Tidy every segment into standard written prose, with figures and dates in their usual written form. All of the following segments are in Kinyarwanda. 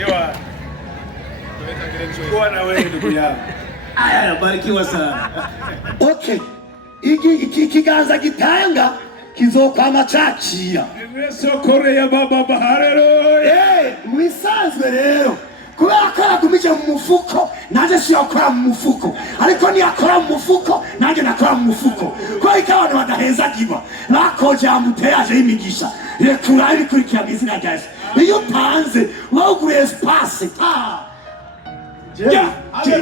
Ewa. Kwa na wewe ndugu yangu. Aya, barikiwa sana. Okay. Iki kiganza gitanga kizokwama cakira. Sokore ya baba haleluya. Mwisanzwe rero. Kubera ko yagumije mu mufuko naje siyakora mu mufuko ariko niyakora mu mufuko naje nakora mu mufuko ko ikabantu badahezagirwa bakoje amuteraje imigisha rekura ibikurikira mu izina rya Yesu iyo utanze wawugura espace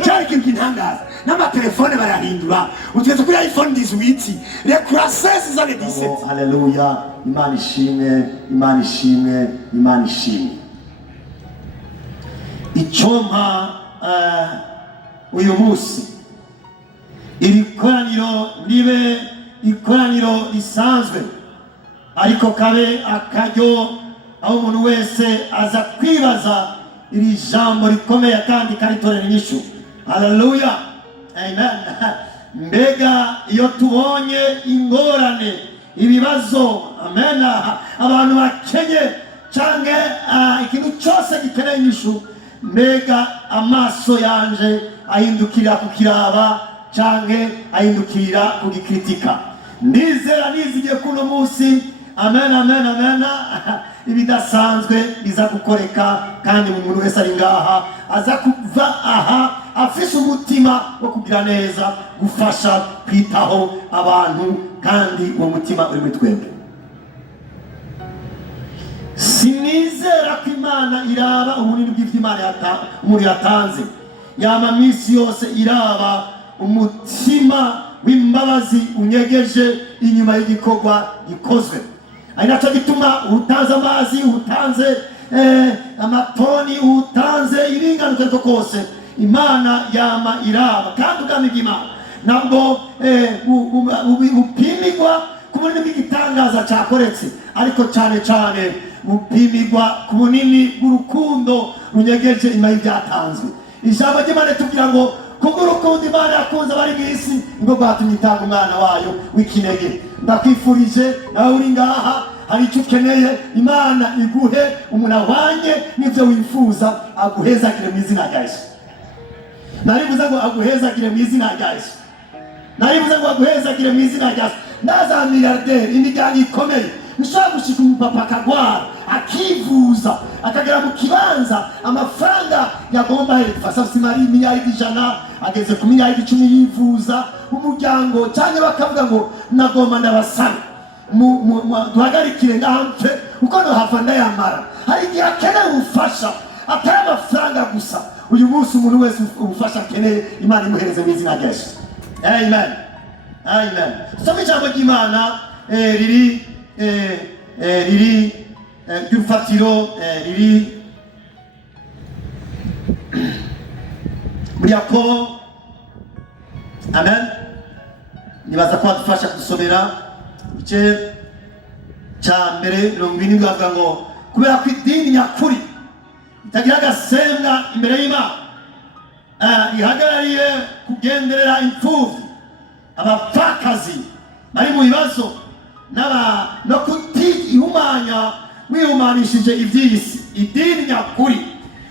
cyari ikintu kintangaza n'amatelefone barahindura ugeze kuri iPhone 18 rekura 16 haleluya. Imana ishimwe, Imana ishimwe, Imana ishimwe. Icyompa uyu munsi iri koraniro ribe ikoraniro risanzwe ariko kabe akaryo aho umuntu wese aza kwibaza iri jambo rikomeye kandi karitorera inyishu. Haleluya, amen. Mbega iyo tubonye ingorane ibibazo, amen, abantu bakenye canke ikintu cyose gikeneye inyishu, mbega amaso yanje ahindukira kukiraba canke ahindukira kugikritika? Ndizera nizigiye kuno munsi, amen, amen, amen, ibidasanzwe biza gukoreka kandi umuntu wese ari ngaha aza kuva aha afise umutima wo kugira neza, gufasha, kwitaho abantu, kandi uwo mutima uri muri twebwe. Sinizera ko Imana iraba ubunini bw'Imana umuntu yatanze, yama misi yose iraba umutima w'imbabazi unyegeje inyuma y'igikorwa gikozwe. Ari nacyo gituma utanze amazi, utanze amatoni, utanze ibinganuke kose, Imana yama iraba. Kandi ubwami bw'Imana nabwo bupimirwa ku bunini bw'igitangaza cyakoretse, ariko cyane cyane bupimirwa ku bunini bw'urukundo runyegeje inyuma y'ibyatanzwe. Ijambo ry'Imana tubwira ngo kubw'urukundo Imana yakunze abari mu isi nibwo bwatumye itanga umwana wayo w'ikinege. Ndakwifurije nawe uri ngaha, hari icyo ukeneye, Imana iguhe umuntu ahwanye n'ibyo wifuza, aguhezagire mu izina rya Yesu. Naribuza ngo aguhezagire mu izina rya Yesu. Naribuza ngo aguhezagire mu izina rya Yesu. Ndaza miliyarderi, imiryango ikomeye, nshobora gushika umupapa akagwara akivuza akagera mu kibanza amafaranga yagomba hepfasa simari miliyaridi 100 ageze ku miliyaridi 10 yivuza umuryango, cyane bakavuga ngo nagomba ndabasana duhagarikire ngahamfe uko no hafa ndayamara. Hari igihe akeneye ubufasha atari amafaranga gusa. Uyu munsi umuntu wese ubufasha akeneye Imana imuhereze mu izina rya Yesu. Amen, amen. Soma ijambo ry'Imana riri ry'urufatiro riri muri Yakobo, amen. Nibaza ko badufasha gusomera igice cya mbere 27 bavuga ngo kubera ko idini nyakuri itagira agasembwa imbere y'Imana, ihagarariye kugenderera imfubyi, abapfakazi bari mu bibazo, no kutihumanya wihumanishije iby'isi, idini nyakuri.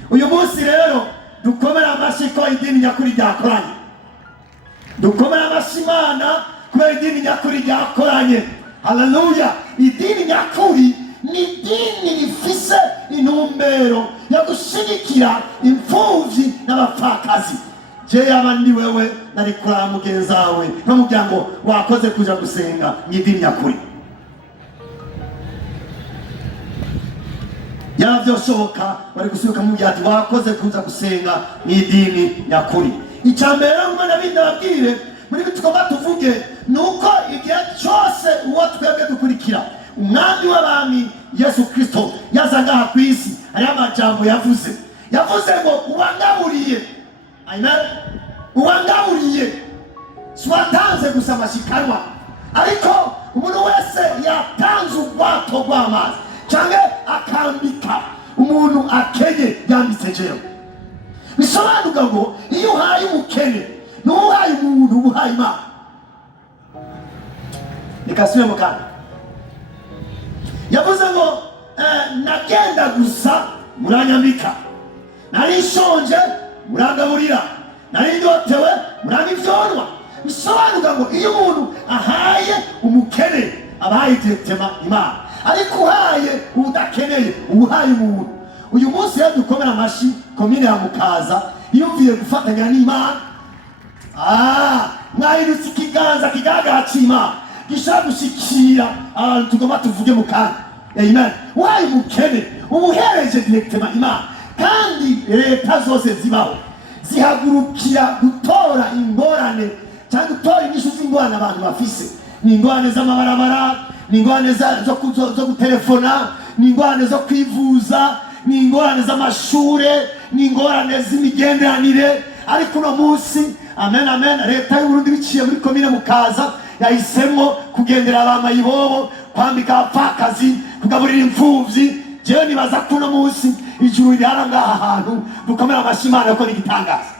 Uyu munsi rero dukomera amashyi ko idini nyakuri ryakoranye, dukomera amashyi Imana kubera idini nyakuri ryakoranye. Haleluya. Idini nyakuri ni idini rifise intumbero yo gushigikira imfubyi n'abapfakazi. Je yaba ndi wewe nari kurara mugenzi wawe nkamubwira ngo wakoze kuja gusenga mu idini nyakuri. Yavyoshoboka bari gusuka mu byati wakoze kuza gusenga mu idini nyakuri. Icyambere umwana bindababwire muri bitugomba tuvuge nuko igihe cyose uwo twebwe dukurikira umwami w'abami Yesu Kristo yazaga ku isi, ari amajambo yavuze ngo ubangaburiye, amen, ubangaburiye swatanze gusa amashikanwa, ariko umuntu wese yatanze ubwato bw'amazi cyangwa akambika umuntu akenye yanditse jero. Bisobanuka ngo iyo uhaye umukene n'uhaye umuntu uhaye Imana. Nikasuye mukana yavuze ngo nagenda gusa muranyambika, nari nshonje murangaburira, nari ndotewe murangivyonwa. Bisobanuka ngo iyo umuntu ahaye umukene abahaye directement Imana, ariko uhaye udakeneye uhaye umuntu. Uyu munsi rero dukomera amashi komine ya Mukaza yumviye gufatanya n'Imana. Mwahindutse ikiganza kigaragara c'Imana gishaka gushikira abantu tugomba tuvuge mu kandi. Amen. Uhaye umukene umuhereje directement Imana, kandi leta zose zibaho zihagurukira gutora ingorane cyangwa gutora inyishu z'ingorane abantu bafise. Ni ingorane z'amabarabara, ni ingorane zo gutelefona, ni ingorane zo kwivuza, ni ingorane z'amashure, ni ingorane z'imigenderanire. Ariko uno munsi amen amen, leta y'u Burundi biciye muri komine Mukaza yahisemo kugendera abamayibobo, kwambika abapfakazi, kugaburira imfuvyi. Jewe nibaza ko uno munsi ijuru rihara ngaha hantu dukomera amashi Imana ko n'igitangaza.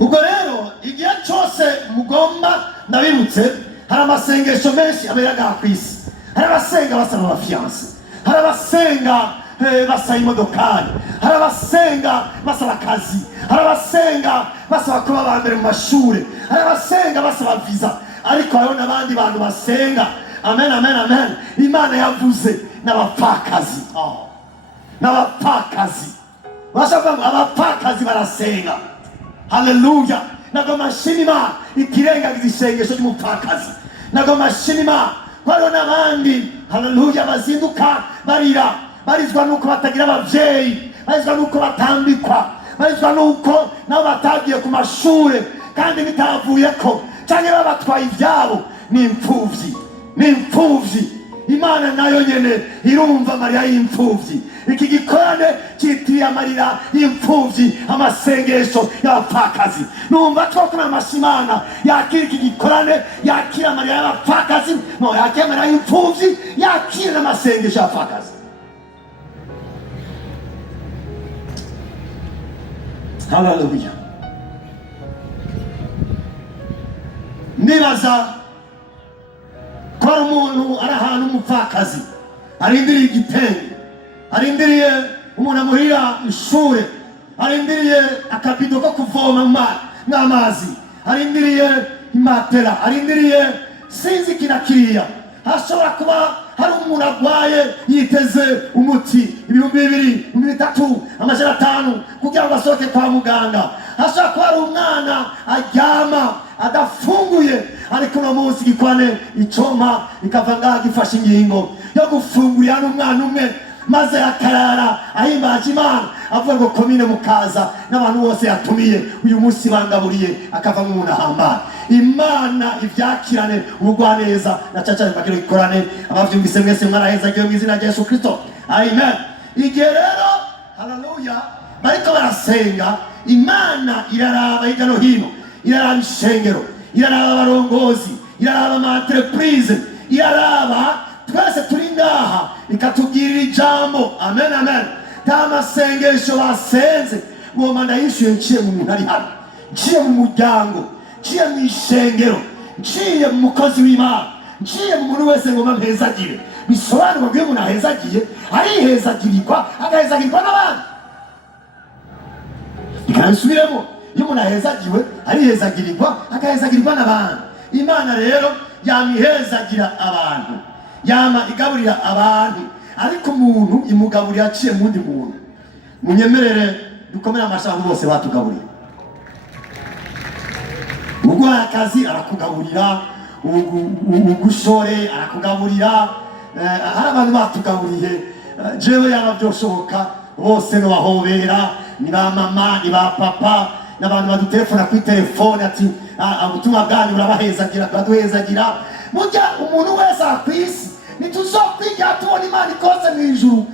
Ubwo rero igihe cyose mugomba, ndabibutse hari amasengesho menshi aberaga ku isi. Hari abasenga basaba abafiyanse, hari abasenga basaba imodokari, hari abasenga basaba akazi, hari abasenga basaba kuba aba mbere mu mashure, hari abasenga basaba visa. Ariko hariho n'abandi bantu basenga amen amen amen, Imana yavuze n'abapfakazi. N'abapfakazi bashaka ngo abapfakazi barasenga. Haleluya. Nagoma shima ikirengagiza isengesho ry'umupfakazi. Nagoma shima baro n'abandi haleluya bazinduka barira, barizwa nuko batagira abavyeyi, barizwa nuko batambikwa, barizwa nuko nabo batagiye ku mashure kandi bitavuye ko cyane babatwaye ivyabo. Ni imfuvyi, ni imfuvyi. Imana nayo nyene irumva amarira y'imfuvyi. Iki gikorane cyitiriye amarira y'imfuvyi, amasengesho y'abapfakazi. Numva twokoma amashimana yakira iki gikorane, yakira amarira y'abapfakazi, no yakira amarira y'imfuvyi, yakira n'amasengesho y'abapfakazi. Hallelujah. Nibaza ko ari umuntu ari ahantu umupfakazi arindiriye igitenge, arindiriye umuntu amuhira ishure, arindiriye akabido ko kuvoma n'amazi, arindiriye imatera, arindiriye sinzi kinakiriya. Hashobora kuba hari umuntu agwaye yiteze umuti 2,000, 3,000, amajana 5 kugira ngo asohoke kwa muganga. Hashobora kuba hari umwana aryama adafunguye, ariko no munsi gikwane icoma ikava ngaha gifashe ingingo yo gufungurira n'umwana umwe, maze akarara ahimbaje Imana avuga ngo komine Mukaza n'abantu bose yatumiye uyu munsi bangaburiye akava mu muntu ahambaye. Imana ivyakirane ubugwaneza na cacane bakiro ikorane. Abavyumvise mwese mwaraheza mu izina rya Yesu Kristo. Amen. Igihe rero haleluya bariko barasenga, Imana iraraba hirya no hino, iraraba ishengero, iraraba abarongozi, iraraba ama-entreprise, iraraba twese turi ngaha ikatubwirira ijambo. Amen amen. Tamasengesho basenze ngoma ndayishuye nciye mu muntu ari hano, nciye mu muryango, nciye mu ishengero, nciye mu mukozi w'Imana, nciye mu muntu wese ngoma mpezagire. Bisobanura ko iyo umuntu ahezagiye arihezagirirwa, agahezagirirwa n'abandi. Ikabisubiremo, iyo umuntu ahezagiwe arihezagirirwa, agahezagirirwa n'abandi. Imana rero yamihezagira abantu, yama igaburira abantu, ariko umuntu imugaburira aciye mu wundi muntu. Munyemerere dukomere amashango bose batugaburira. Ugwaye akazi arakugaburira, ugushore arakugaburira, hari abantu batugaburiye. Jewe yaba byoshoboka bose no bahobera, ni ba mama, ni ba papa, n'abantu badutelefona kuri telefone ati ubutumwa bwanyu burabahezagira, buraduhezagira. Mujya umuntu wese akwisi nituzokwiga tubona Imana ikoze mu ijuru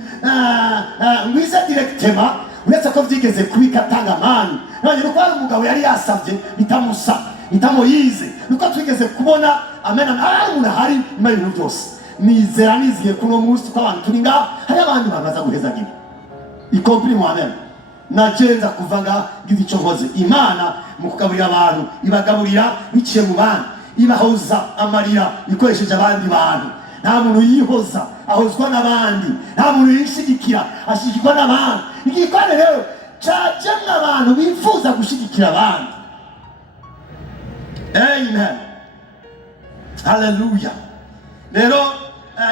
ngwize directement, uretse ko vyigeze kubikatanga mani. None nuko ari umugabo yari yasavye bitamusa, bitamoyize, nuko twigeze kubona amen umuntu hari nyuma y'ibintu byose. Nizera niziye kuno munsi ko abantu turi ngaha hari abantu bamaze guhezagira. Ikompiri mu amen. Nagenza kuvaga ngize ico nkoze. Imana mu kugaburira abantu ibagaburira biciye mu bandi, ibahoza amarira ikoresheje abandi bantu. Nta muntu yihoza ahozwa n'abandi, nta muntu yishigikira ashigikirwa n'abandi. Igikorane rero cajemwo abantu bifuza gushigikira abandi. Amen, haleluya. Rero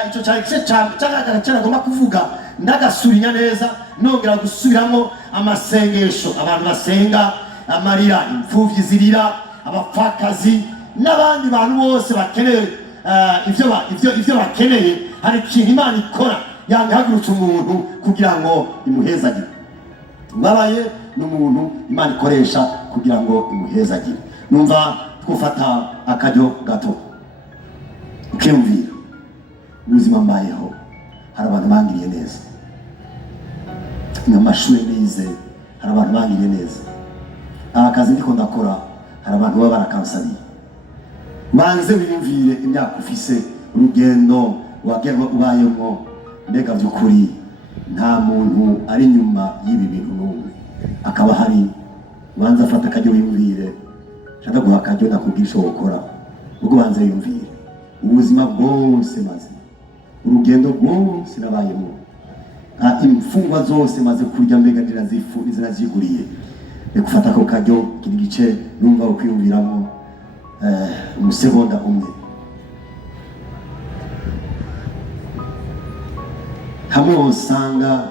icyo cyari igice cy'agatara agomba kuvuga, ndagasubira neza nongera gusubiramo amasengesho abantu basenga, amarira, imfuvyi zirira, abapfakazi n'abandi bantu bose bakeneye ivyo bakeneye. Hari ikintu Imana ikora, yangahagurutse umuntu kugira ngo imuhezagire. Babaye n'umuntu Imana ikoresha kugira ngo imuhezagire. Numva twufata akaryo gato ukiyumvira ubuzima mbayeho. Hari abantu bangiriye neza, n'amashuri nize hari abantu bangiriye neza, akazi ndiko ndakora hari abantu baba barakansabiye. Banze wiyumvire imyaka ufise, urugendo ubayemo, mbega by'ukuri nta muntu ari nyuma y'ibi bintu n'umwe akaba hari. Banza afata akaryo wiyumvire, shaka guha akaryo nakubwira icyo wokora, ubwo banze wiyumvire ubuzima bwose maze, urugendo rwose nabayemo, imfungwa zose maze kurya, mbega ziraziguriye. Gufata ako karyo kiri gice numva ukwiyumviramo umusegonda umwe. Hamwe usanga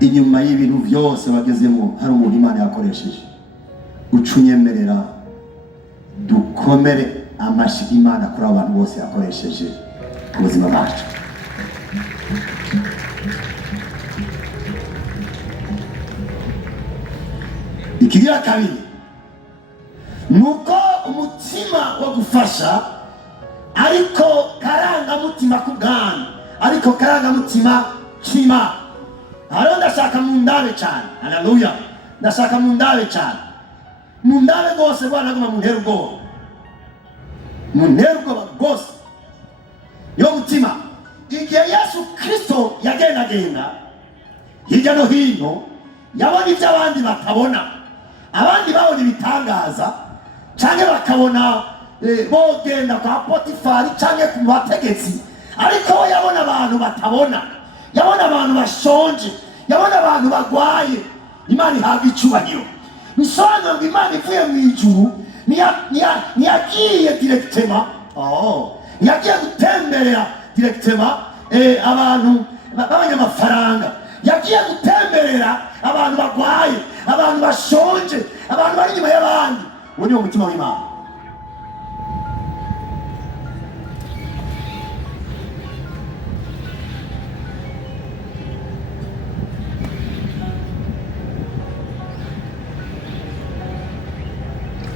inyuma y'ibintu byose bagezemo hari umuntu Imana yakoresheje. Ucunyemerera dukomere amashi Imana kuri abantu bose yakoresheje ku buzima bwacu. Ikigira kabiri nuko umutima wo gufasha ariko karangamutima k'ubwami, ariko karangamutima k'Imana. Hariho ndashaka mundabe cyane, haleluya, ndashaka mundabe cyane, mundabe rwose Bwana aguma muntera ubwoba, muntera ubwoba rwose. Yo mutima igihe Yesu Kristo yagendagenda hirya no hino, yabona ibyo abandi batabona. Abandi babona ibitangaza cyangwa bakabona bogenda kwa Potifari cyangwa ku bategetsi, ariko we yabona abantu batabona, yabona abantu bashonje, yabona abantu bagwaye. Imana ihabwa icyubahiro. Bisobanura ngo Imana ivuye mu ijuru ntiyagiye directement, yagiye gutemberera directement abantu b'abanyamafaranga, yagiye gutemberera abantu bagwaye, abantu bashonje, abantu bari inyuma y'abandi. Uwo ni umutima w'Imana.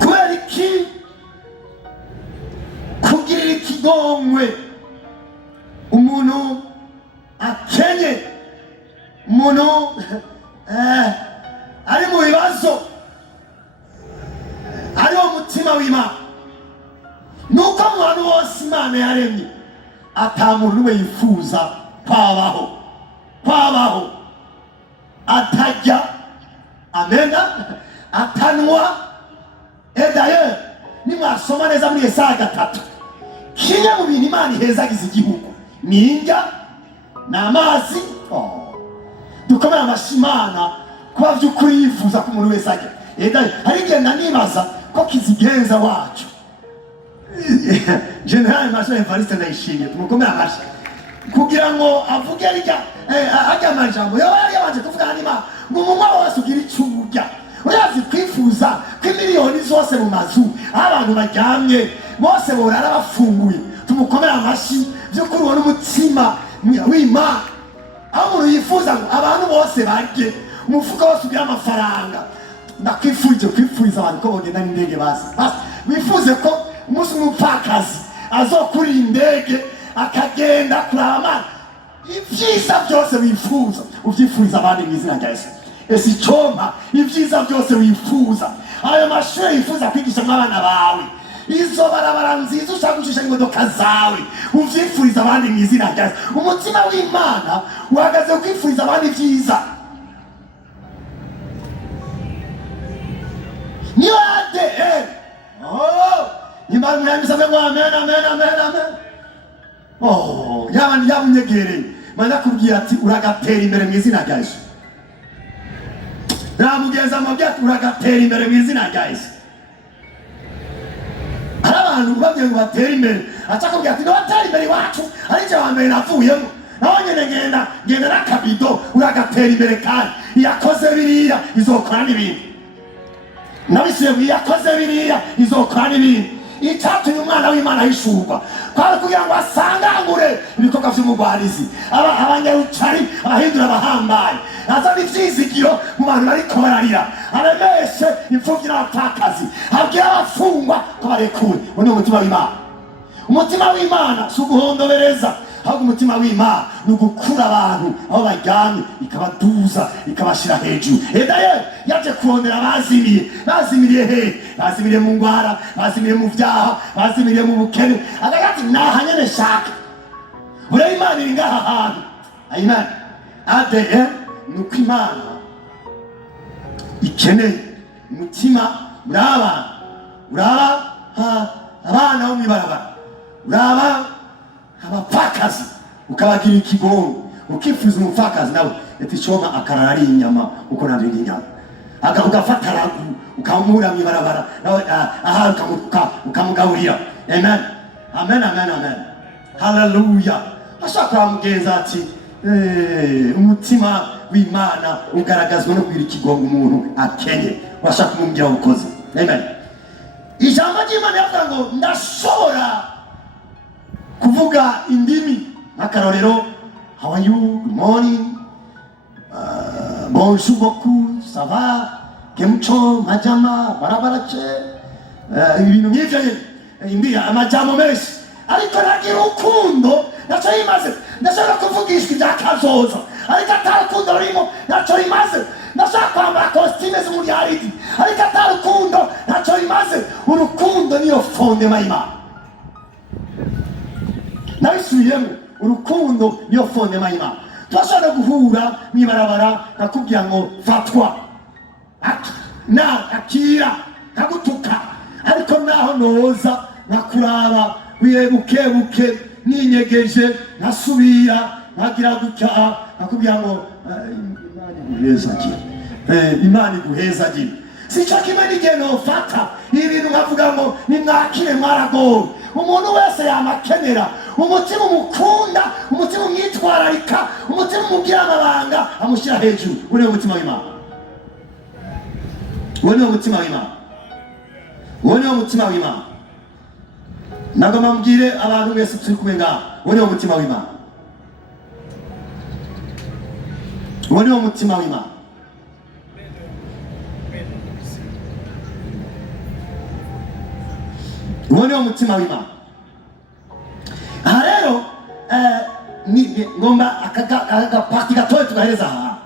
Kubera iki kugirira ikigongwe umuntu akenye, umuntu ari mu bibazo, ariwo mutima w'Imana. Nuko mu bantu bose Imana yaremye ata muntu n'umwe yifuza kwabaho atajya, amena, atanwa. D'ailleurs nimwasoma neza muri Yesaya 3, kimwe mu bintu Imana ihezagiza igihugu ni indya n'amazi. Dukomere amashyi Imana kuba by'ukuri yifuza ko umuntu wese ajya. Hari igihe nibaza ko Kizigenza wacu General Major Evariste Ndayishimiye, tumukomere amashyi kugira ngo avuge ajya amajambo yari yabanje kuvuga n'Imana ngo umunwa wose ugira icyo urya. Urazi kwifuza kw'imiliyoni zose mu mazu aho abantu baryamye bose borara bafunguye. Tumukomere amashyi by'ukuri ubona umutima w'Imana, aho umuntu yifuza ngo abantu bose barye, umufuka wose ugira amafaranga. Kwifuriza abantu ko bogenda n'indege basi wifuze ko umunsi umupfakazi azokurira indege akagenda kuraba Imana. Ibyiza byose wifuza ubyifuriza abandi mu izina rya Yesu. Ese icyompa ibyiza byose wifuza, ayo mashuri yifuza kwigishamo abana bawe, izo barabara nziza ushaka gucisha imodoka zawe, ubyifuriza abandi mu izina rya Yesu. Umutima w'Imana uhagaze kwifuriza abandi byiza. Niyo ADN. Imana mwambisa ngo amen, amen, amen, amen. yabandi yamunyegereye maze akubwiye ati uragatera imbere mu izina rya Yesu. Namugenza amubwiye ati uragatera imbere mu izina rya Yesu. Hari abantu babwiye ngo batera imbere, acakubwira ati ntiwatera imbere iwacu ariko wa mbere napfuyemo, naho nyine ngenda n'akabido uragatera imbere, kandi iyakoze biriya izokora n'ibindi. Nabisuye ngo iyakoze biriya izokora n'ibindi. Icyatumye umwana w'Imana yishurwa kwari kugira ngo asangangure ibikorwa by'umugwarizi, abanyarucari, abahindura abahambaye, azana ivyizigiro mu bantu bariko bararira, aremeshe imfuvyi n'abapfakazi, abwira abafungwa ko barekuwe. Uwo ni umutima w'Imana. Umutima w'Imana si uguhondobereza, ahubwo umutima w'Imana ni ugukura abantu aho baryamye, ikabaduza, ikabashira hejuru. Edaye yaje kurondera abazimiye. Bazimiriye he? Bazimiriye mu ngwara, bazimiriye mu vyaha, bazimiriye mu bukene. Agati naha nyene shaka buriya Imana iri ngaha hantu. Amen. ADN ni uko Imana ikeneye umutima. Uraba abana bo mw'ibarabara, uraba abapfakazi ukabagira ikigongo, ukifuza umupfakazi nawe ati choma akarara ari inyama uko nabyo inyama, ugafata ragu ukamura mw'ibarabara nawe aha ukamugaburira. Amen, amen, amen, amen, haleluya. Ashaka mugenza ati umutima w'Imana ugaragazwa no kugira ikigongo umuntu akenye, washaka kumubwira ukoze. Amen. Ijambo ry'Imana yavuga ngo ndashobora kuvuga indimi. Akarorero, how are you, good morning, bonjour beaucoup, ça va, kemcho, majama, barabarache, ibintu nk'ivyo indi amajambo menshi, ariko nagira urukundo naco rimaze. Ndashaka kuvugisha ibya kazoza ariko atarukundo rurimo naco rimaze. Ndashaka kwambara kositime z'umuriyaridi ariko atarukundo naco rimaze. Urukundo niyo fondema y'Imana. Nabisubiyemo, urukundo niyo fondema y'Imana. Twashobora guhura mw'ibarabara nakubwira ngo fatwa akira kagutuka, ariko naho noza nakuraba buke ninyegeje nasubira nagira gutya nakubwira ngo Imana iguhezagire. Sico kimwe n'igihe nofata ibintu nkavuga ngo nimwakire mwaragowe. Umuntu wese yamakenera umutima umukunda, umutima umwitwararika, umutima umubwira amabanga amushyira hejuru. Uwo niwo mutima w'Imana. Uwo niwo mutima w'Imana. Uwo niwo mutima w'Imana. Nagomba mbwire abantu bese turi kumwe ngaha, uwo niwo mutima w'Imana. Uwo niwo mutima w'Imana. Uwo niwo mutima w'Imana. Aha rero ngomba agapaki gatoya tugahereza aha.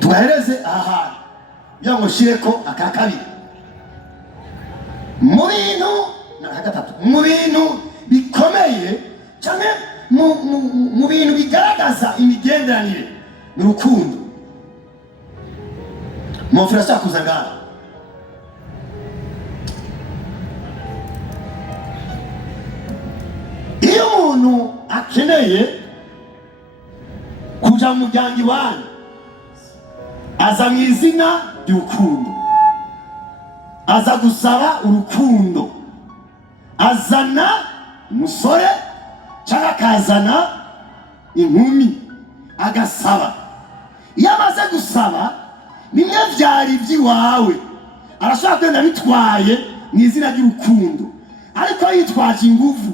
Tugahereze aha kugira ngo shireko aka kabiri. Mu bintu bikomeye cyane, mu bintu bigaragaza imigenderanire n'urukundo. Mufira shakuza ngaha. Iyo umuntu akeneye kuja mu muryango iwanyu, aza mu izina ry'urukundo, aza gusaba urukundo, azana umusore cyangwa akazana inkumi agasaba. Iyo amaze gusaba bimwe byari iby'iwawe arashobora kugenda bitwaye mu izina ry'urukundo, ariko yitwaje ingufu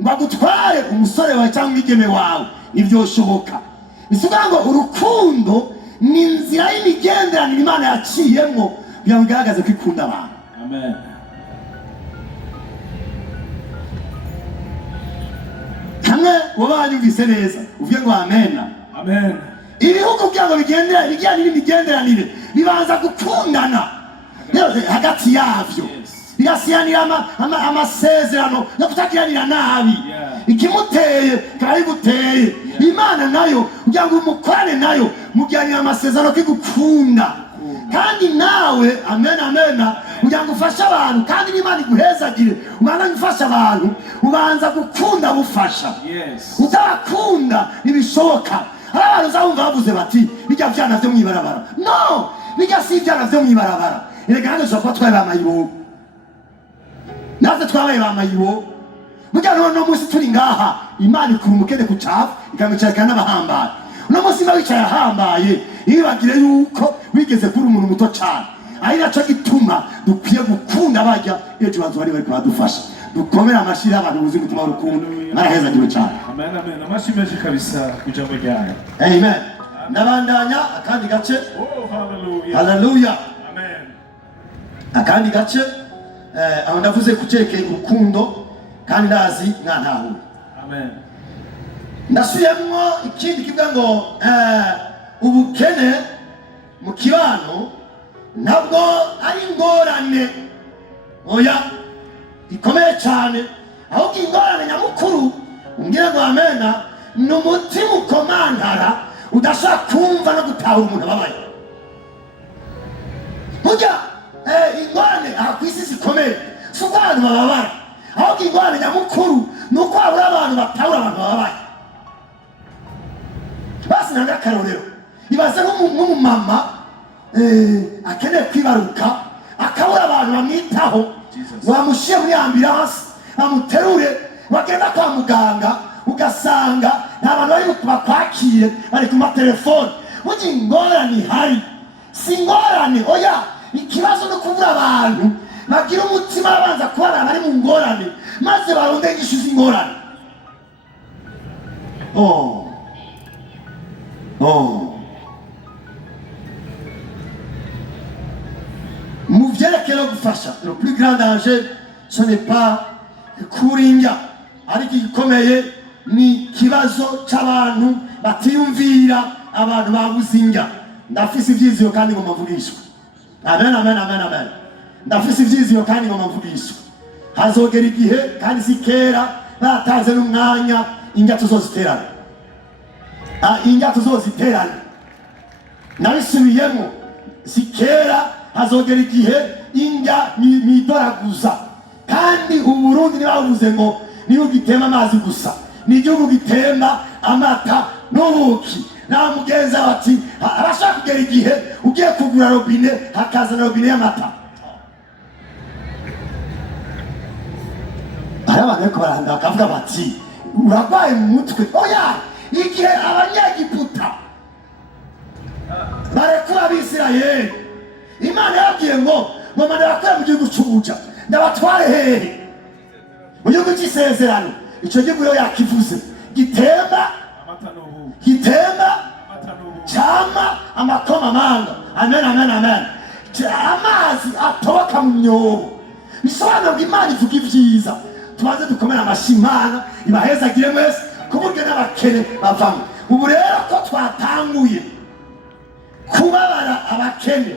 ngo agutware umusore wawe cyangwa umwigeme wawe ntibyoshoboka. Bisubiza ngo urukundo ni inzira y'imigenderanire Imana yaciyemo kugira ngo igaragaze ko ikunda abantu. Amen. Hamwe wabanyumvise neza uvuye ngo amen. Amen. Ibihugu kugira ngo bijyane n'imigenderanire bibanza gukundana hagati yavyo, birasiyanira amasezerano yo kutagiranira nabi. Ikimuteye karayiguteye. Imana nayo kugira ngo umukorane nayo mujyanira amasezerano kigukunda, kandi nawe amen amen kugira ngo ufashe abantu kandi n'Imana iguhezagire umwana ufasha abantu ubanza gukunda bufasha utabakunda ntibishoboka hari abantu uzabumva bavuze bati bijya byana byo mwibarabara no bijya si ibyana byo mwibarabara erega hano ushobora kuba twabaye amayibo natwe twabaye bamayibo mujya no munsi turi ngaha Imana ikura umukene ku cafu ikamwicarika n'abahambaye uno munsi niba wicaye ahambaye ntibagire yuko wigeze kuri umuntu muto cyane ari nacyo gituma dukwiye gukunda bajya ejo bantu bari kubadufasha dukomere amashyi abantu buzi gutuma urukundo narahezagiwe cyane. Amen amen. Amashyi menshi kabisa kujambo ryayo. Amen. Nabandanya akandi gace. Oh hallelujah. Hallelujah. Amen. Akandi gace aho ndavuze kuceke urukundo kandi ndazi nkantaho. Amen. Ndasubiyemo ikindi kivuga ngo ubukene mu kibano ntabwo ari ingorane oya ikomeye cyane ahubwo ingorane nyamukuru umbwira ngo amena ni umutima ukomantara udashaka kumva no gutahura umuntu ababaye burya ingorane aha ku isi zikomeye si uko abantu bababara ahubwo ingorane nyamukuru ni uko habura abantu batahura abantu bababaye basi nanga akarorero ibaze nk'umumama akeneye kwibaruka akabura abantu bamwitaho wamushyire muri ambulance bamuterure bagenda kwa muganga ugasanga nta bantu bari bakwakire bari ku matelefone burya ingorane ihari si ingorane oya ikibazo no kubura abantu bagira umutima babanza kubara bari mu ngorane maze baronde inyishu z'ingorane. Muvyerekero gufasha le plus grand danger ce n'est pas kuringa ariko igikomeye ni kibazo c'abantu batiyumvira abantu babuzinga. Ndafise ivyiziro kandi ngo mavugishwe. Amen amen amen amen. Ndafise ivyiziro kandi ngo mavugishwe. Hazogera igihe kandi sikera batanze n'umwanya inga tuzoziterana. Inga tuzoziterana. Nabisubiyemo sikera hazogera igihe inga midoraguza kandi uburundi nibavuze ngo niyo gitema amazi gusa n'igihugu gitemba amata n'ubuki na mugenza bati arashaka kugera igihe ugiye kugura robine hakazana robine y'amata. Abantu ko baranda bakavuga bati uragwaye mu mutwe oya igihe abanyagiputa barekura abisirayeli Imana yabwiye ngo mwana bakora mu gihugu cy'ubuja ndabatware hehe mu gihugu cy'isezerano icyo gihugu yo yakivuze gitemba cyama amakoma manga. Amen amen amen. Amazi atoka mu myobo bisobanura ngo Imana ivuga ibyiza tubanze dukomere amashyi Imana ibahezagire mwese kuburyo n'abakene bavamo. Ubu rero ko twatanguye kubabara abakene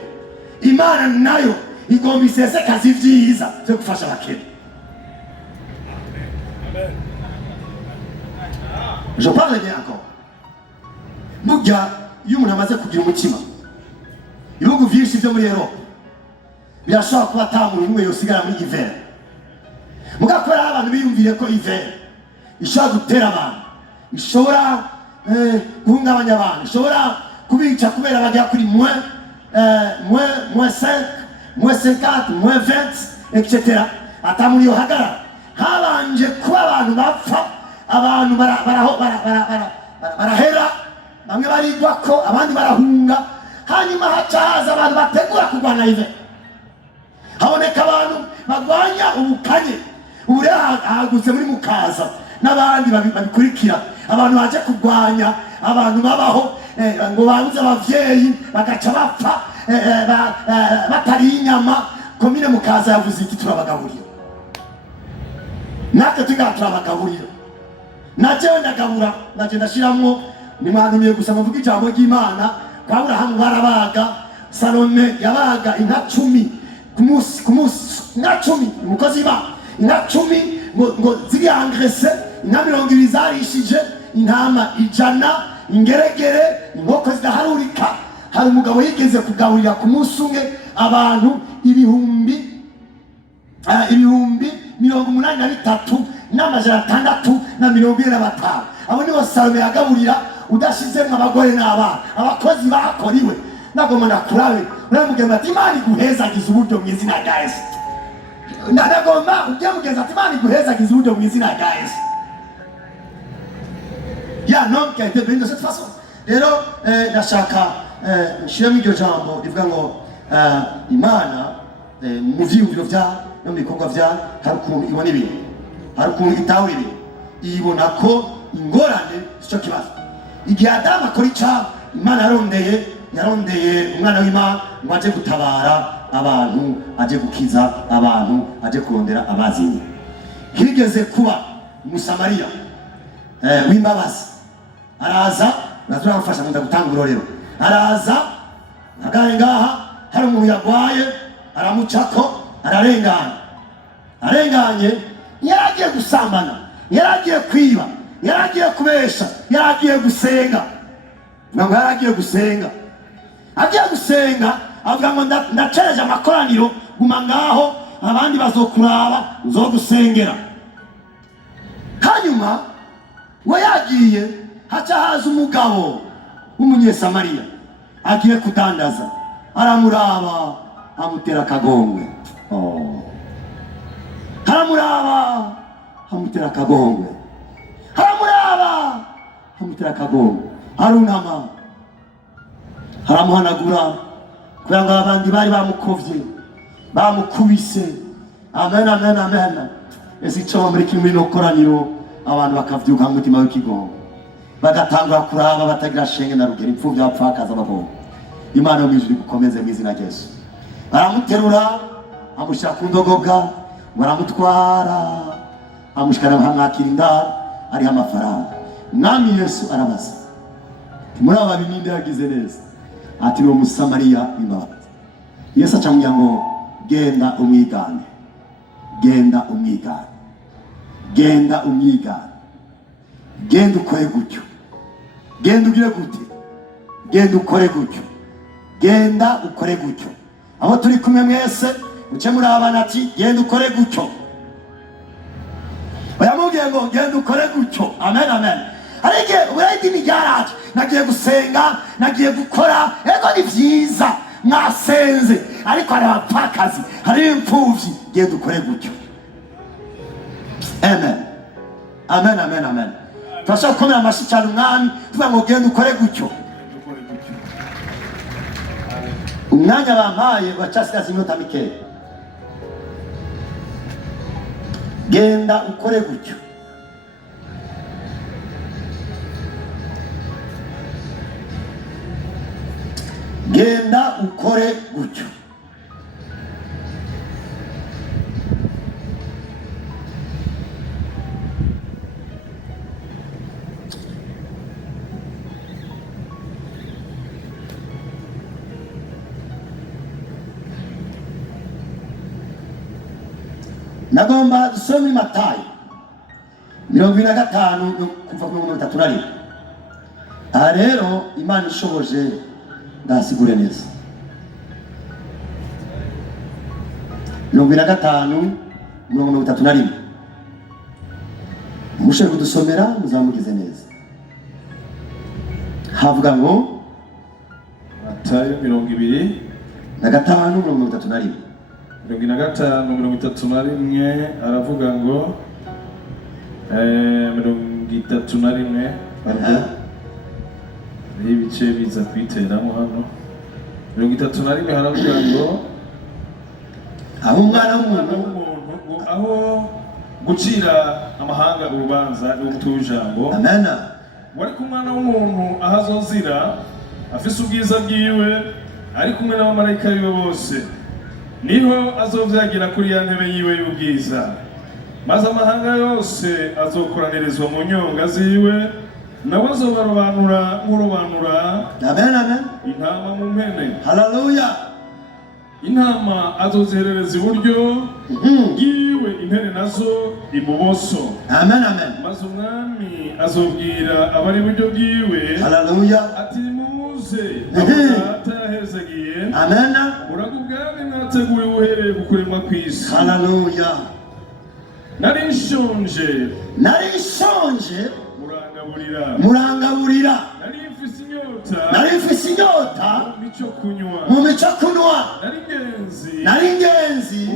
Imana nayo igomba isesekaza ibyiza byo gufasha abakene. Je parle bien encore. Burya iyo umuntu amaze kugira umutima ibihugu byinshi byo muri Europe birashobora kuba atamuntu umwe yosigara muri hiver mugakora abantu biyumvire ko hiver ishobora gutera abantu ishobora guhungabanya abantu ishobora kubica kubera bajya kuri moins 5, moins 50, moins 20, etc. Atamuri yohagarara habanje kuba abantu bapfa abantu barahera bamwe barigwa ko abandi barahunga hanyuma hacaza abantu bategura kurwana ive haboneka abantu bagwanya ubukanye ubu rero hagutse muri mukaza n'abandi babikurikira abantu baje kurwanya abantu babaho ngo babuze abavyeyi bagaca bapfa batari inyama. Komine mukaza yavuze iki turabagaburira natwe turabagaburira najewe ndagabura naje ndashiramwo nimwantumiye gusa muvuga ijambo ry'Imana kwa Aburahamu barabaga Salome yabaga inka 10 ku munsi inka 10 umukozi ba inka 10 ngo ziri engraisse inka 20 zarishije intama 100 ingeregere inkoko zidaharurika. Hari umugabo yigeze kugaburira ku munsi umwe abantu 1000 ibihumbi 83,645. Abo nibo Salomo yagaburira udashizemwe abagore n'abana, abakozi bakoriwe. Nagoma nakurabe uramugema ati Imana iguhezagiza uburyo mu izina rya Yesu. Nagoma ujya mugeza ati Imana iguhezagiza uburyo mu izina rya Yesu. Ya non qui a été béni de cette façon. Rero ndashaka nshiramo iryo jambo rivuga ngo Imana mu vyiyumviro vya no mu bikorwa vya hari ukuntu ibona ibintu, hari ukuntu itahura ibintu, ibona ko ingorane sico kibazo. Igihe Adamu akora icyaha, Imana yarondeye umwana w'Imana ngo aje gutabara abantu, aje gukiza abantu, aje kurondera abazinyi. Higeze kuba Umusamariya w'imbabazi araza, naturamufasha ngo ndagutanga urorero. Araza agaye ngaha, hari umuntu yagwaye, aramucako, arenganye, yaragiye gusambana, yaragiye kwiba, yaragiye kubesha, yaragiye gusenga. Ngo yaragiye gusenga, agiye gusenga avuga ngo ndacereje amakoraniro, guma ngaho abandi bazokuraba uzogusengera. Hanyuma we yagiye, haca haza umugabo w'umunyesamariya agiye kudandaza, aramuraba amutera akagongwe. Haramuraba amutera akagongwe, haramuraba amutera akagongwe, arunama haramuhanagura kugira ngo abandi bari bamukovye bamukubise. Amen, amen, amen. Ese icyo muri kimwe no koraniro abantu bakavyuka mu mutima w'ikigongo, bagatangura kuraba batagira shenge na rugero, impfuvyi bapfakaza abagabo. Imana yo mwijuru gukomeze mu izina rya Yesu. Baramuterura amushira ku ndogobwa, baramutwara amushikana hamwakira indaro, ari amafaranga. Mwami Yesu arabaza, muri aba bininde yagize neza? Ati ni Umusamariya w'imbabazi. Yesu acamubwira ngo genda umwigane, genda umwigane, genda umwigane, genda ukore gutyo, genda ugire gute, genda ukore gutyo, genda ukore gutyo. Aho turi kumwe mwese uce muri abana ati genda ukore gutyo. Bayamubwiye ngo genda ukore gutyo. Amen, amen. Arige urayidi ni garage, nagiye gusenga, nagiye gukora, ego ni vyiza mwasenze, ariko hari abapfakazi, hari impfuvyi, genda ukore gutyo. Amen, amen, amen, amen. Turashaka gukomera amashyi cyane umwami tuvuga ngo genda ukore gutyo. Umwanya bampaye bacasigaza iminota mikeya. Genda ukore gutyo. Genda ukore gutyo. Nagomba dusome Matayo 25 kuva ku 31. Aha rero Imana ishoboje ndasigure neza. 25:31. Mushaka kudusomera muzamugize neza. Havuga ngo Matayo 25:31. 25:31 aravuga ngo 31 ibice biza kwiteramo hano. 31 haravuga ngo aho umwana w'umuntu aho gucira amahanga urubanza n'ubutujambo. Amen. Wari ku mwana w'umuntu ahazozira afise ubwiza bwiwe ari kumwe n'abamarayika biwe bose, niho azovyagira kuri ya ntebe yiwe y'ubwiza, maze amahanga yose azokoranirizwa mu nyonga ziwe, nawe azobarobanura nk'urobanura Amen, amen. intama mu mpene. Hallelujah. Intama azoziherereza iburyo bwiwe, impene nazo ibumoso. Amen, amen. Maze umwami azobwira abari iburyo bwiwe Hallelujah. ati muze, abo data yahezagiye, Amen. muraga ubwami mwateguye uhereye mbere gukuremwa kw'isi. haleluya. Nari nshonje murangaburira. nari mfise inyota mu mico kunywa. nari ingenzi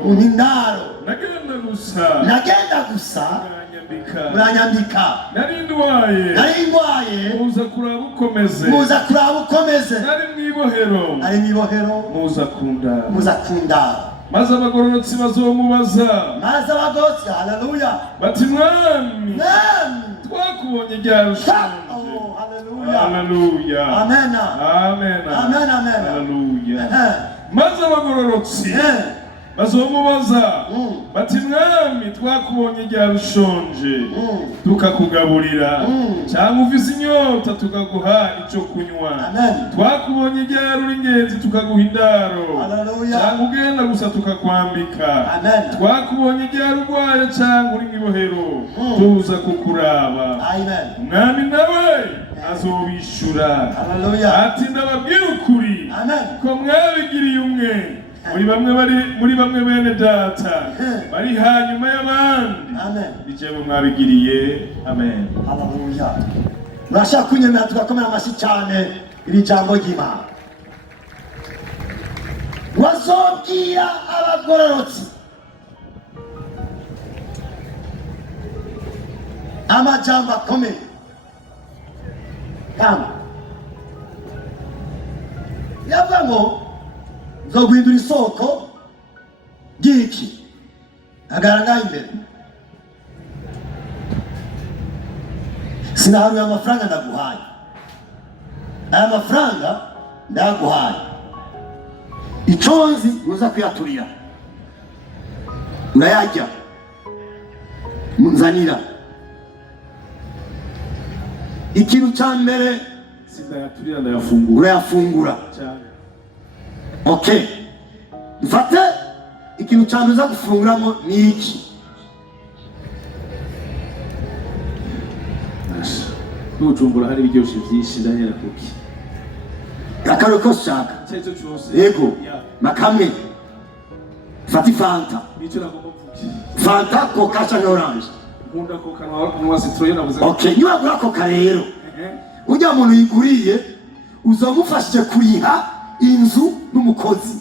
mu mpindaro. nagenda gusa muranyambika. nari ndwaye muza kuraba ukomeze. nari mw'ibohero muza kundaba. maze abagororotsi bazomubaza, haleluya, bati mwami twakubonye ryari ushonje. Haleluya, amen, haleluya. Maze abagororotsi bazomubaza bati mwami twakubonye ryari ushonje tukakugaburira, cyangwa ufise inyota tukaguha ico kunywa, twakubonye ryari uri ingenzi tukaguha indaro, cyangwa ugenda gusa tukakwambika, twakubonye ryari urwaye cyangwa uri mw'ibohero tuza kukuraba. Mwami nawe azobishura ati ndababwira ukuri ko mwabigiriye umwe muri bamwe bene data bari hanyuma y'abandi, ijyewe mwabigiriye. Amen. Haleluya. Murashaka kunyemera tugakomera amashyi cyane iri jambo ry'Imana. Wazobwira abagororotsi amajambo akomeye kandi yavuga ngo zoguhindura isoko ry'iki agaragaye imbere. Sinaharuye amafaranga ndaguhaye, aya mafaranga ndaguhaye, icyo nzi uza kuyaturira urayarya munzanira. Ikintu cya mbere sindayaturira ndayafungura, urayafungura. Okay, mfate ikintu cya mbere uza gufunguramo ni iki? Nujumbura hari ibiryoshye byinshi ndahera kuki akaro ko shaka yego makamwe. Fati fanta coca cyangwa orange. Nkunda coca na citron navuze. Okay, niba gura coca rero ujya muntu yiguriye uzamufashije kuriha inzu n'umukozi.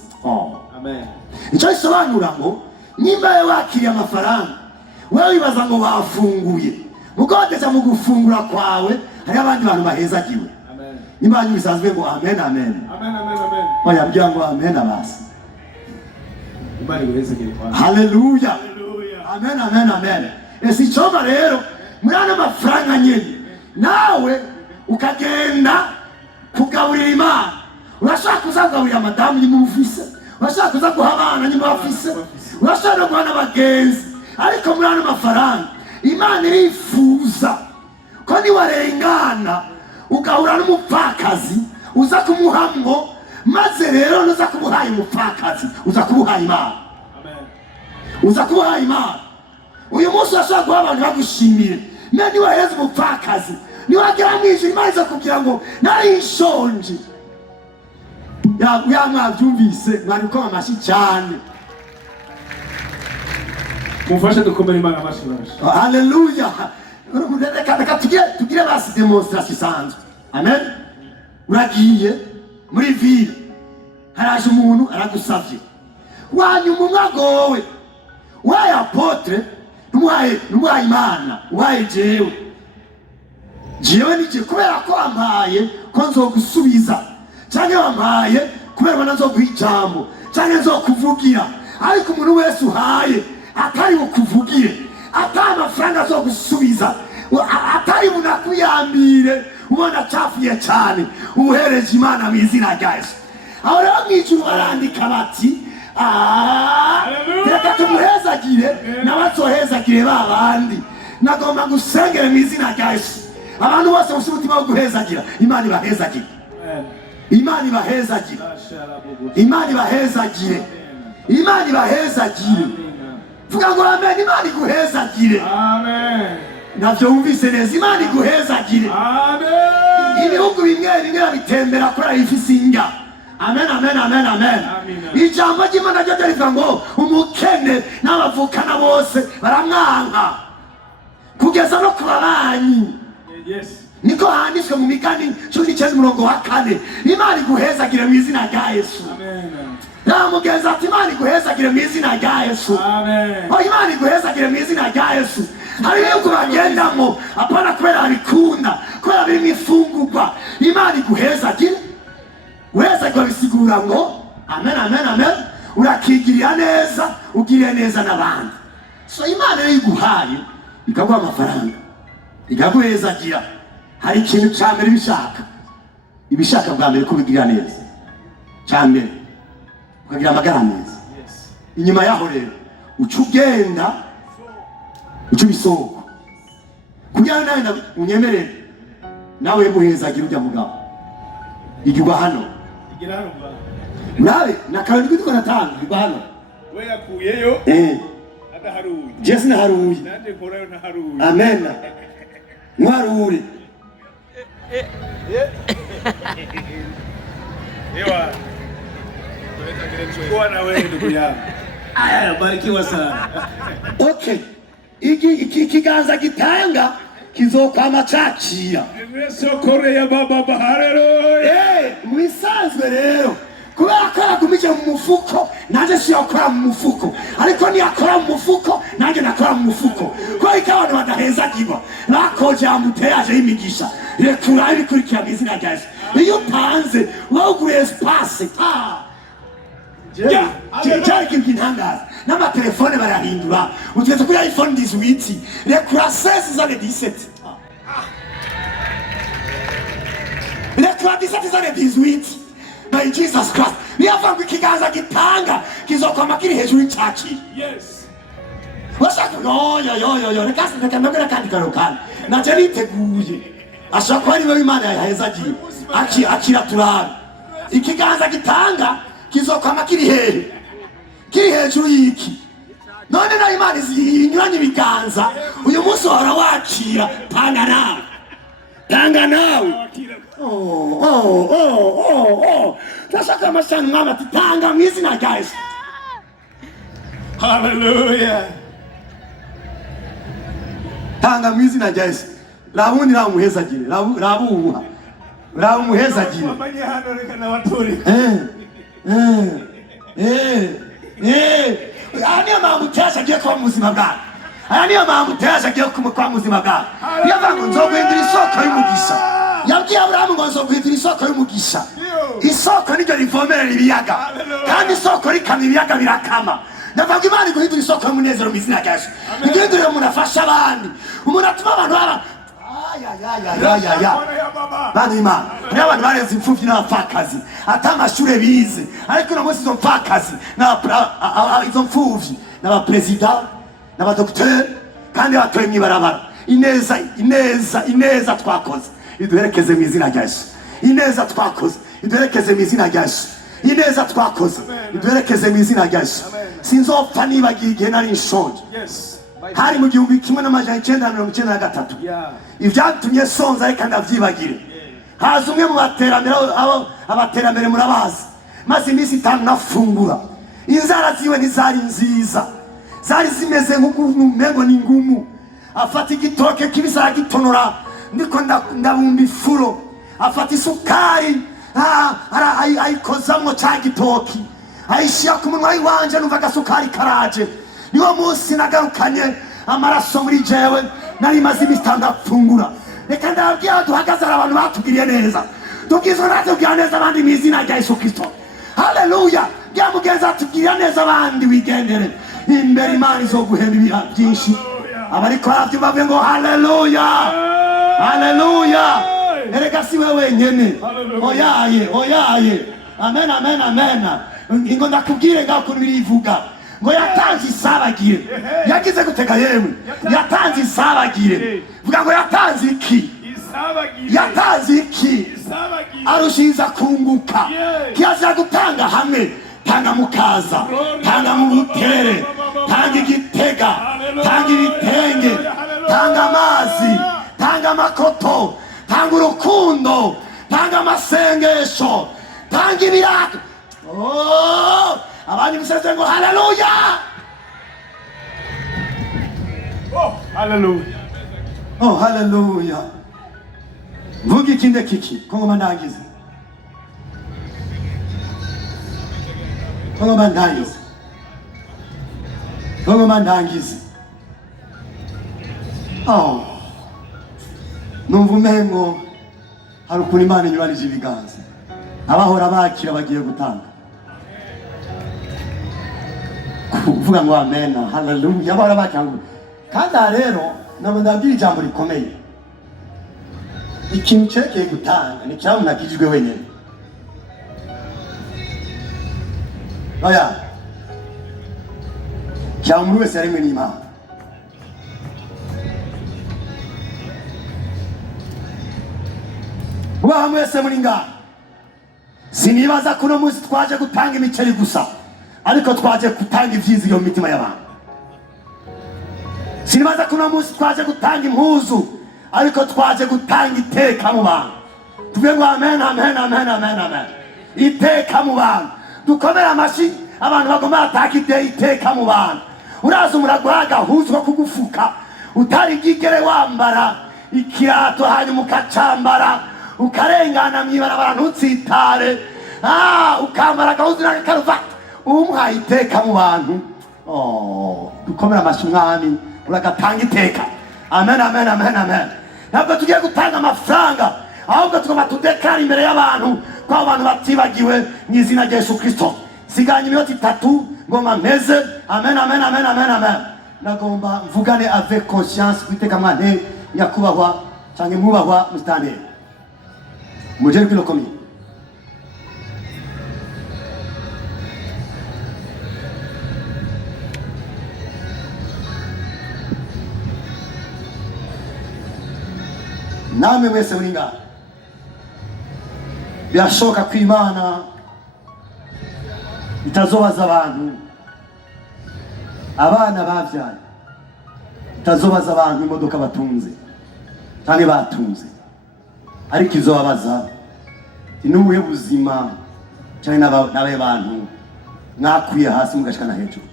Amen. Icyo bisobanura ngo nimba wakiriye amafaranga wewe wibaza ngo wafunguye, mugodeza mu gufungura kwawe hari abandi bantu bahezagiwe. Amen. Nimba bisanzwe ngo amen. Oya mbya ngo amen abasi. Ibari wezegere kwa. Haleluya. Amen. Esi choma rero murana amafaranga nyene nawe ukagenda kugaburira Imana. Urashaka kuzagaburira madamu ni mufise, urashaka kuzaguha abana ni mufise, urashaka guhana abagenzi, ariko murana amafaranga Imana irifuza ko niwarengana ugahura n'umupfakazi uza kumuhamwo, maze rero nuza kumuhaye umupfakazi uza kumuha Imana. Uza kubaha Imana. Uyu munsi urashaka guha abantu bagushimire, nani waheza umupfakazi niwagera mwijuru Imana iza kugira ngo nari nshonje. Mwabyumvise mwari ko amashyi cyane. Mufashe dukomere Imana amashyi. Haleluya. Reka tugire basi demonstration isanzwe. Amen. Uragiye muri ville haraje umuntu aragusavye wanyuma umwagowe waye apotre numuhaye Imana waye jewe nije kubera ko ampaye ko nzogusubiza cyangwa wampaye kubera ko nzoguha ijambo cyangwa nzokuvugira, ariko umuntu wese uhaye atari ukuvugire atari amafaranga azogusubiza atari bunakuyambire ubona cyafuye cyane ubuhereje Imana mu izina rya Yesu. Aho rero mwijuru barandika bati reka tumuhezagire n'abazohezagire babandi. Nagomba gusengera mu izina rya Yesu abantu bose bafite umutima wo guhezagira Imana ibahezagire. Imana ibahezagire. Imana ibahezagire. Imana ibahezagire. Vuga ngo amen. Imana iguhezagire. Amen. Navyo wumvise neza. Imana iguhezagire. Amen. Ibihugu bimwe bitembera kuri ifisi inga amen amen amen amen. Ijambo ry'Imana ryo rivuga ngo umukene n'abavukana bose baramwanka kugeza no ku babanyi. Niko handitswe mu Migani 19:4. Imana iguhezagire mu izina rya Yesu. Namugeza ati Imana iguhezagire mu izina rya Yesu. Imana iguhezagire mu izina rya Yesu. Hari yuko bagendamo apana kubera abikunda, kubera biri mwifungurwa. Imana iguhezagire. Weza kwa bisigura ngo amen amen amen, urakigirira neza, ugirire neza n'abandi. So Imana yiguhaye ikaguha amafaranga, ikaguhezagira. Hari ikintu cya mbere ibishaka bwa mbere kubigirira neza. Cya mbere ukagira amagara meza. Inyuma yaho rero uca ugenda uca ibisoko kugira ngo nawe unyemerere nawe guhezagira ujya mugabo. Igirwa hano nawe nakarindwi duko natanga igirwa hano we yakuyeyo adaharuye Jesi naharuye nande nkorayo naharuye. Amen. Mwarure Ewa chukua na wewe ndugu yangu. Barikiwa sana. Okay, iki kiganza gitanga kizokwama cakira. Sokore ya baba haleluya. Mwisanzwe rero kubera ko yagumije mu mufuko naje siyakora mu mufuko, ariko ni yakora mu mufuko nanjye nakora mu mufuko. Ko ikabantu badahezagirwa nakoje amuteyaje imigisha rekura ibikurikira mu izina rya Yesu. Iyo upanze wagure espace cyari kintangaza n'amatelefone barahindura utweze kuri iPhone 18 rekura 16 rekura 17 by Jesus Christ. Niyavuga ngo ikiganza gitanga kizokwama kiri hejuru y'icaki. Yes. Washaka yo reka mbere kandi karokana naje niteguye ashaka ari we Imana yahezagiye akira turara. Ikiganza gitanga kizokwama kiri hejuru y'iki. None na Imana inyuranye ibiganza uyu munsi wahora wakira tanga nawe. Tashaka amashani mwama ati tanga mu izina rya Yesu. Hallelujah. Tanga mu izina rya Yesu. Labundi ramuhezagire, labuha. Ramuhezagire. Wabanye hano reka na watori. Aniyo mambo cyashagiye kwa muzima bwawe. Aniyo mambo cyashagiye kwa muzima bwawe. Yavango nzoguhindura isoko y'umugisha. Yabwiye Abrahamu ngo nzoguhindura isoko y'umugisha. Isoko niryo rivomerera ibiyaga. Kandi isoko rikama ibiyaga birakama. Ndavuga Imana iguhindura isoko y'umunezero mu izina rya Yesu. Igihindura umuntu afasha abandi. Umuntu atuma abantu baba Bana Imana, n'abantu barenze imfuvyi n'abapfakazi atamashure bize, ariko no munsi izo mpfakazi izo mfuvyi n'abaperezida n'abadokiteri kandi batoye mwibarabara. Ineza twakoze iduherekeze mu izina rya Yesu. Ineza twakoze iduherekeze mu izina rya Yesu. Ineza twakoze iduherekeze mu izina rya Yesu. Sinzopfa nibagiye igihe nari nshonje. Hari mu 1993 ivyatumye sonza reka ndavyibagire. Haza umwe mu abaterambere murabazi, maze iminsi 5 nafungura. Inzara ziwe ntizari nziza, zari zimeze nk'umengo ni ngumu. Afata igitoke kibisa gitonora ndiko ndabumba ifuro, afata isukari ayikozamwo ca gitoki ayishira ku munwa wanje, numva agasukari karaje. Niwo munsi nagarukanye amaraso muri jewe, nari maze imistanga fungura. Reka ndabwira duhagaze abantu batugiriye neza, tugizwe natubwira neza abandi mu izina rya Yesu Kristo. Haleluya. Bya mugenza atubwira neza abandi wigendere imbere, Imana izoguhemba ibiha byinshi. Abariko baravyumva bavuge ngo haleluya haleluya. Erega si wewe nyene, oyaye amen amen amen. Ingo ndakubwire ngako birivuga ngo yatanze isabagire. Yagize gutega yewe yatanze isabagire. Vuga ngo yatanze iki? Yatanze iki? Arushiza kunguka. Kiaza gutanga hamwe, tanga mukaza, tanga mu butere, tanga igitega, tanga ibitenge, tanga amazi, tanga amakoto, tanga urukundo, tanga amasengesho, gutanga ibirato. Oh, abandi museze ngo haleluya. Oh, haleluya. Oh, haleluya. Vuga ikinde kiki kongoma ndangize. Kongoma ndangize. Kongoma ndangize. Oh, numva umengo hari ukuntu Imana inyuranije ibiganza. Abahora bakira bagiye gutanga. Kuvuga ngo amen, haleluya. Abahora bakira. Kandi rero nabo ndabwira ijambo rikomeye. Ikintu cyerekeye gutanga ni cyamuntu akijijwe wenyine. Oya, cyangwa umuntu wese yaremwe n'Imana. Wa mwese muri ngaha, sinibaza kuno munsi twaje gutanga imiceri gusa, ariko twaje gutanga ivyizigiro mu mitima y'abantu. Sinibaza kuno munsi twaje gutanga impuzu, ariko twaje gutanga iteka mu bantu. Tuvuge ngo amen, amen, amen, amen, amen. Iteka mu bantu. Dukomere amashi abantu bagomba ataka iteka mu bantu. Uraza umuragwaga huzwa kugufuka, utari bwigere wambara ikirato hanyuma ukacambara, ukarengana mw'ibarabara ntutsitare, ukambara agahuzu n'akakaruvati, umuhaye iteka mu bantu. Oh, dukomere amashi mwami, uragatanga iteka. Amen, amen, amen, amen. Ntabwo tugiye gutanga amafaranga, ahubwo tugomba tudekara imbere y'abantu ko abantu batibagiwe mu izina rya Yesu Kristo. Siganye iminota 3 ngoma meze. Amen, amen, amen, amen, amen. Nagomba mvugane avec conscience kwiteka mane nyakubahwa cyangwa mwubahwa mustane. Mujeri kilo komi. Namwe mwese muringa birashoboka ko Imana itazobaza abantu, abana bavyaye, itazobaza abantu imodoka batunze cyane batunze, ariko izobabaza inubuhe buzima cyane n'abe bantu mwakuye hasi mugashikana hejuru.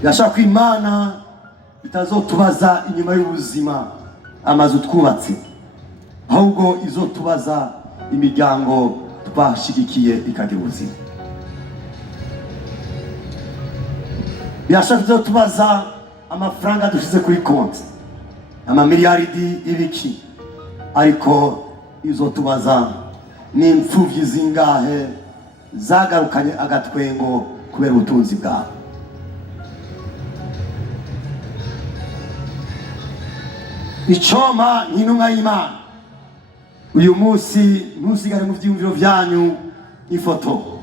Birashoboka ko Imana itazotubaza inyuma y'ubuzima amazu twubatse, ahubwo izotubaza imiryango twashigikiye ikagira ubuzima. Birashoboka izotubaza amafaranga dushize kuri konti, amamiliyaridi ibiki, ariko izotubaza n'imfuvyi zingahe zagarukanye agatwengo kubera ubutunzi bwawe. Icoma nk'intumwa y'Imana uyu munsi ntusigare mu vyiyumviro vyanyu ifoto,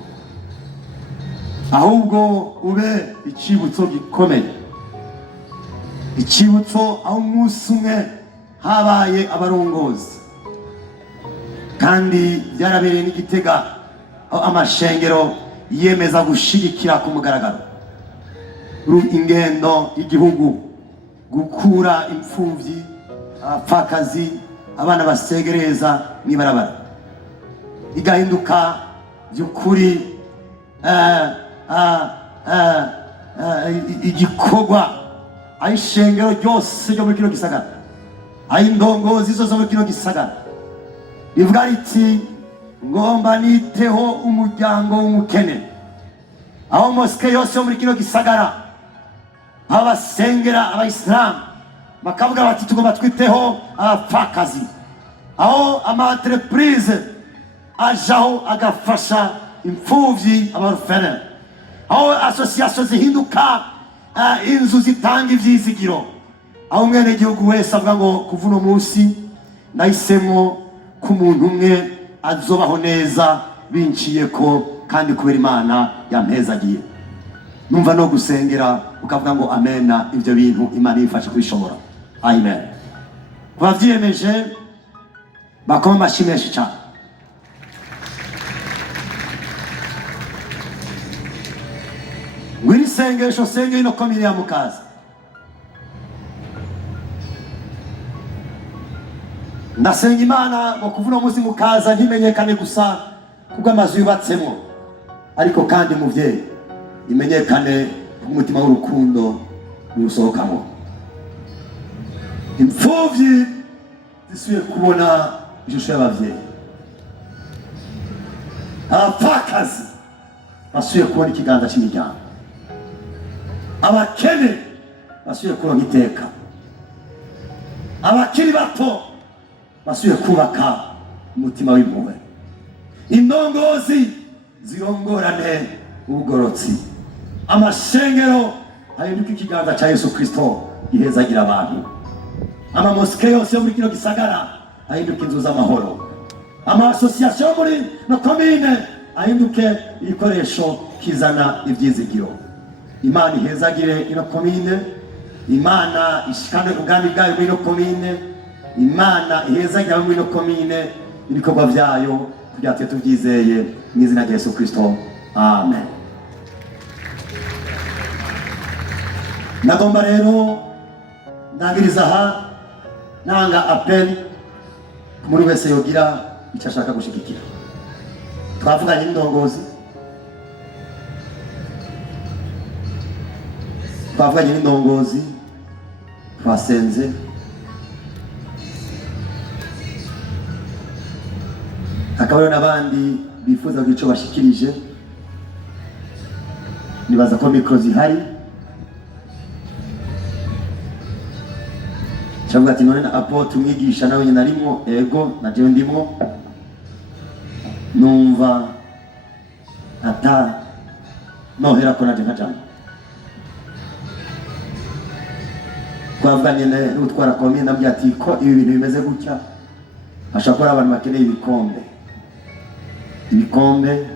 ahubwo ube icibutso gikomeye, icibutso aho umunsi umwe habaye abarongozi kandi byarabereye n'Igitega, aho amashengero yemeza gushigikira ku mugaragaro ingendo y'igihugu, gukura imfuvyi, abapfakazi, abana basegereza mw'ibarabara, igahinduka by'ukuri igikorwa aho ishengero ryose ryo muri kino gisagara, aho indongozi zo muri kino gisagara rivuga riti ngomba niteho umuryango w'umukene, aho mosike yose yo muri kino gisagara, aho basengera abayisilamu bakavuga bati tugomba twiteho abapfakazi, aho ama-entreprise ajaho agafasha imfuvyi, abarufene, aho association zihinduka inzu zitanga ivyizigiro, aho mwene gihugu wese avuga ngo kuva uno munsi nahisemo ko umuntu umwe azobaho neza binciye ko kandi kubera Imana yampezagiye. Numva no gusengera ukavuga ngo amena, ibyo bintu Imana ifasha kubishobora. Amen. Bavyiyemeje bakoma amashyi menshi cyane. Ngwiri sengesho senge ino komine ya Mukaza. ndasenga Imana ngo kuva uno munsi mukaza ntimenyekane gusa kubwo amazu yubatsemo, ariko kandi muvyeyi imenyekane kubw'umutima w'urukundo rusohokamo. Imfuvyi zisubiye kubona ishusho y'abavyeyi, abapfakazi basubiye kubona ikiganza cy'imiryango, abakene basubiye kuronka iteka, abakiri bato basubiye kubaka umutima w'impuhwe, indongozi zirongorane ubugorotsi, amashengero ahinduka ikiganza cya Yesu Kristo gihezagira abantu, amamoske yose yo muri kino gisagara ahinduka inzu z'amahoro, amasosiyasiyo muri no komine ahinduke ibikoresho kizana ibyizigiro. Imana ihezagire ino komine, Imana ishikane ubwami bwayo muri ino komine, Imana ihezagire muri ino komine ibikorwa byayo, kugira ngo tubyizeye mu izina rya Yesu Kristo, amen. Nagomba rero ndangiriza aha nanga appel muri wese yogira icyo ashaka gushigikira. Twavuganye n'indongozi, twasenze, hakaba n'abandi bifuza kugira icyo bashikirije. Nibaza ko mikoro zihari, shavuga ati none na apotre umwigisha nawe nyine arimo, ego na jewe ndimo, numva ata nohera ko naje nkajamo. Twavuganye n'utwara komine, ndabwira ati ko ibi bintu bimeze gutya, hashobora kuba abantu bakeneye ibikombe,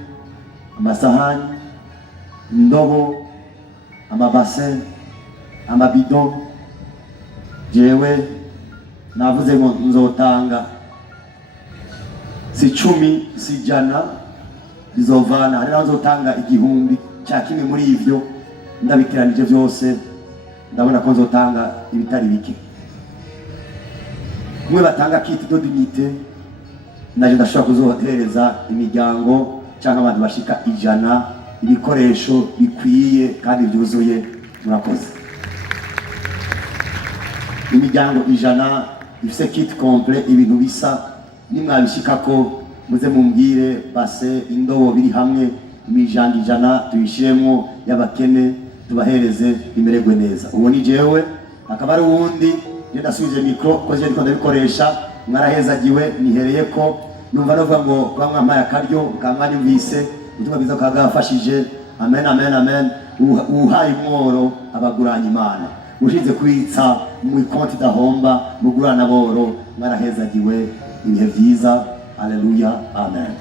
amasahani, indobo, amabase, amabido. Jewe navuze ngo nzotanga si 10 si 100 bizovana, hari naho nzotanga 1,000 cya kimwe muri ivyo, ndabikiranije byose ndabona ko nzotanga ibitari bike. Kumwe batanga kit de dignité, naje ndashobora kuzohereza imiryango cyangwa abantu bashika 100 ibikoresho bikwiye kandi byuzuye. Murakoze. Imiryango 100 ifise kit complet, ibintu bisa, nimwabishika ko muze mumbwire, base indobo biri hamwe, imiryango 100 tuyishiremo y'abakene, tubahereze imererwe neza. Uwo ni jewe, akaba ari uwundi ndasubije mikro ko je ndiko ndabikoresha. Mwarahezagiwe, nihereye ko numva novuga ngo kwa mwamaye akaryo kamwanyumvise, utuba biza kagafashije. Amen, amen, amen. Uhaye umworo abaguranye Imana, ushize kwitsa mu konti dahomba mugurana boro. Mwarahezagiwe, ibihe byiza. Haleluya, amen.